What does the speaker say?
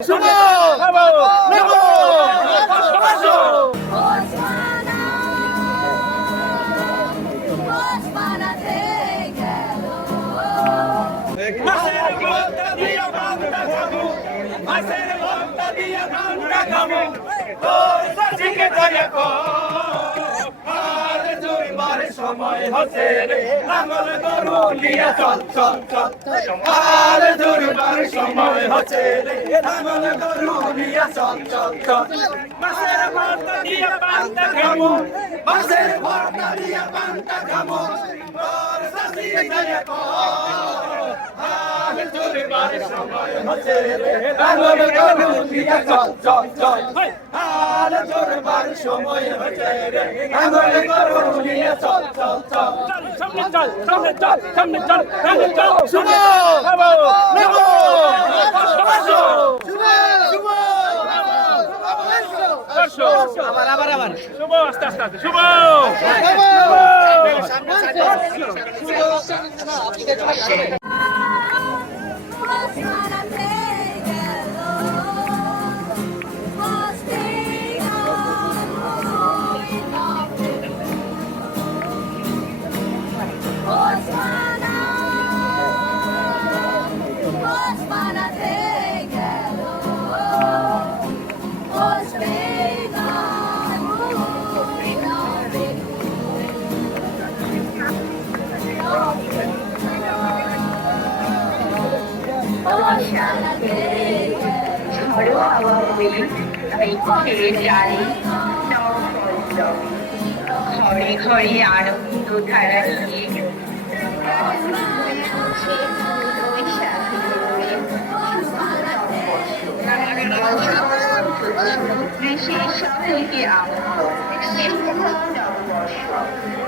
শুভ নব সময় হচ্ছে রে লাঙ্গল গরু নিয়ে চল চল চল আর দুর্বার সময় হচ্ছে রে লাঙ্গল গরু নিয়ে চল চল চল মাছের ভর্তা দিয়ে পান্তা খামু মাছের ভর্তা দিয়ে পান্তা খামু তোর সাথে যায় কো আর দুর্বার সময় হচ্ছে রে লাঙ্গল গরু নিয়ে চল চল চল আর দুর্বার সময় হচ্ছে রে লাঙ্গল গরু নিয়ে চল চল চল সামনে চল সামনে চল সামনে চল সামনে চল শুভ নব শুভ আবার শুভ আস্তে আস্তে আস্তে শুভ ঝড়ো হাওয়া বয়ে বৃক্ষের ডালে ঘরে ঘরে আনন্দ ধারা নিয়ে শেষ থেকে আমার শুভ নববর্ষ